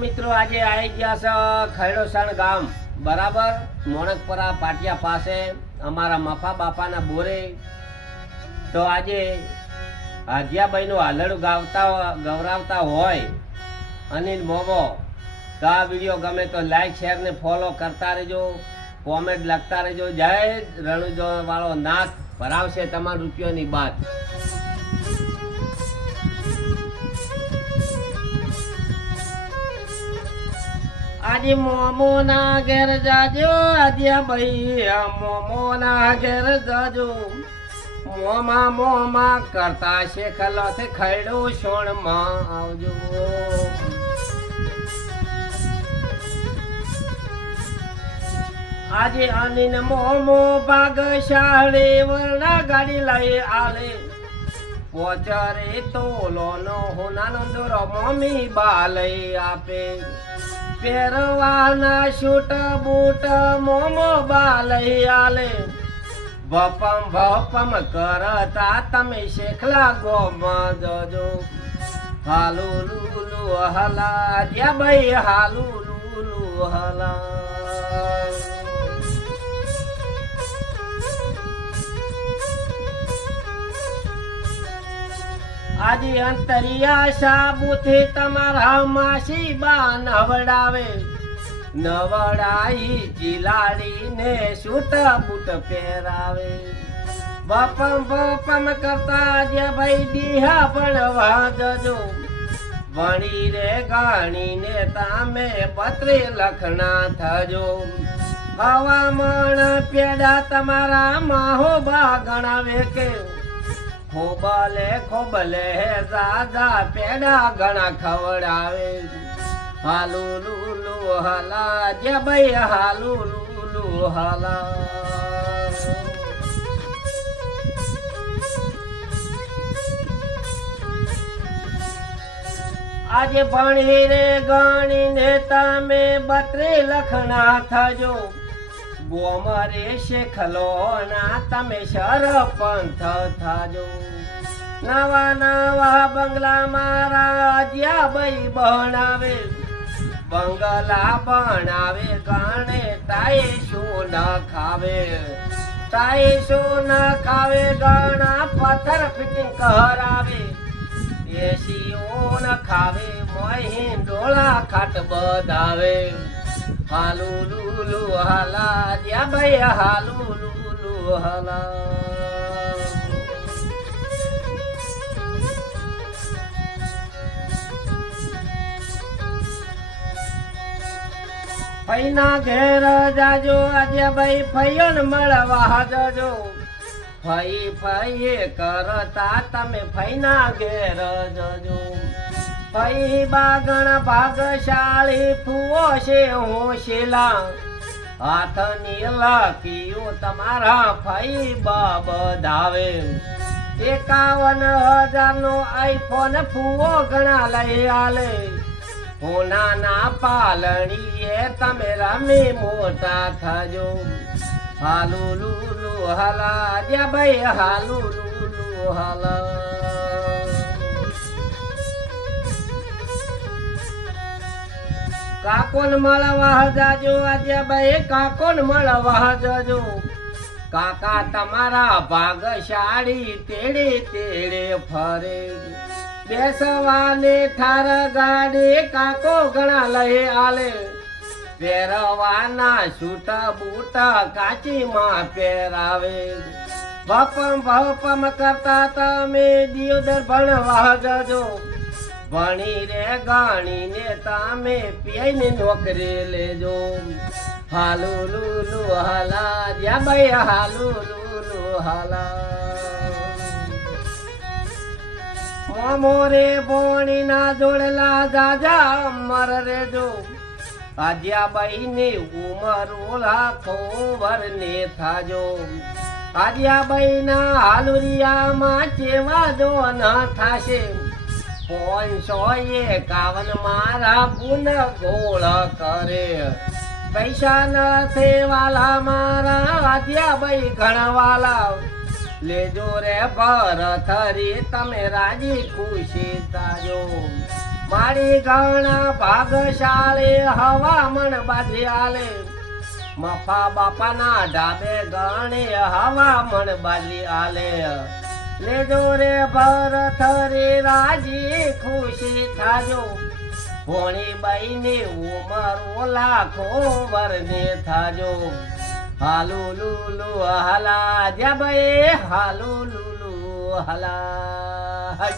મિત્રો આજે આવી ગયા છે ખૈડોસણ ગામ બરાબર મોણકપરા પાટિયા પાસે અમારા મફા બાપાના બોરે. તો આજે હાજિયાબાઈનું હાલડું ગવરાવતા હોય અનિલ મોમો. તો આ વિડીયો ગમે તો લાઈક શેર ને ફોલો કરતા રહેજો, કોમેન્ટ લખતા રહેજો. જય રણુજો વાળો નાથ ભરાવશે તમારા રૂપિયોની બાત. આજે મોમો ના ઘેર જાજો, આદ્યા ભાઈ મોમો ના ઘેર જાજો. મોમા કરતા શેખલો છે ખૈડો સોણ માં આવજો. આજે અનિલ મોમો ભાગશાળી વર્ણા ગાડી લઈ આલે. પોચરે તોલો નો હોનાનો દોરો મમ્મી બા લઈ આપે. પહેરવાના શૂટ બૂટ મોમો બા લઈ આલે. ભપમ કરતા તમે શેખલા ગોમાં જજો. હાલુ લુલુ હલા જ્યા ભાઈ હાલુ લુલુ હલા. આજે અંતરિયા સાબુથી તમારા માસી બા નવડાવે. નવડાઈ જીલાડીને સૂટ બૂટ પહેરાવે. બપમ કરતા જે ભાઈ દીહા ભણવા જજો. ભણી રે ગાણીને તમે પત્રે લખણા થજો. હવામણ પેડા તમારા માહો બા ગણાવે કે. ખોબલે રાજા પેડા ઘણા ખવડાવે. હાલુ લુલુ હલા જે ભાઈ હાલુ લુલુ હલા. આજે ભણી રે ગણીને તમે બત્રે લખણા થજો. ગોમરે શેખલો ના તમે સરપંચ થાજો. નવા બંગલા મારા જ્યાબાઈ બનાવે. બંગલા બનાવે ગાણે તાય શું ન ખાવે. તાય શું ન ખાવે ગાણા પથ્થર ફિટિંગ કરાવે. એસીઓ ન ખાવે મોહી ડોળા ખાટ બધાવે. હાલુ લુલુ હલા જ્યા ભાઈ હાલુ લુલુ હલા. ફઈના ઘેર જાજો આજે ભાઈ ફઈન મળવા જજો. ફઈએ કરતા તમે ફઈના ઘેર જજો. ફઈ બાગણ ભાગશાળી ફુઓ છે હોશેલા. હાથની લકીઓ તમારા ફઈ બધાવે. 51,000 નો આઈફોન ફુઓ ઘણા લઈ આલે. હોનાના પાલણીએ તમે રમી મોટા થજો. હાલુ લુલુ હલા જ્યા ભાઈ હાલુ લુલુ હલા. કાકોન મળવા જાજો આજે ભાઈ કાકોન મળવા જજો. કાકા તમારા ભાગશાળી તેડે ફરે. બેસવાને ઠાર ગાડી કાકો ઘણા લઈ આલે. પહેરવાના સૂટા બૂટા કાચીમાં પહેરાવે. ભપમ કરતા તમે દિયોદર ભણવા જજો. ભણી રે ગાણીને તમે પીને નોકરી લેજો. હાલુ લુલુ હલા જ્યા ભાઈ હાલુ લુલુ હલા. મોરે બોણી ના જોડેલા જાજા અમર રેજો. આદ્યાબાઈ ની ઉમર લાખો વરને થાજો. આદ્યાબાઈ ના હાલુરિયામાં ચેવા જો ન થાશે. 551 મારા પુન ગોળ કરે. પૈસા નથી વાલા મારા આદ્યાબાઈ ઘણવાલા. લેજો રે ભરથરી તમે રાજી ખુશી તાજો. મારી ઘણા ભાગશાળી હવામણ બાજી આલે મફા બાપાના ઢાબે ગણી હવામણ બાજી આલે લેજો રે ભરત રે રાજી ખુશી થાજો ભોણી બાઈની ઉમર લાખો વરને થાજો હાલુ લુલુ હલા જ્યા ભાઈ હાલુ લુલુ હલા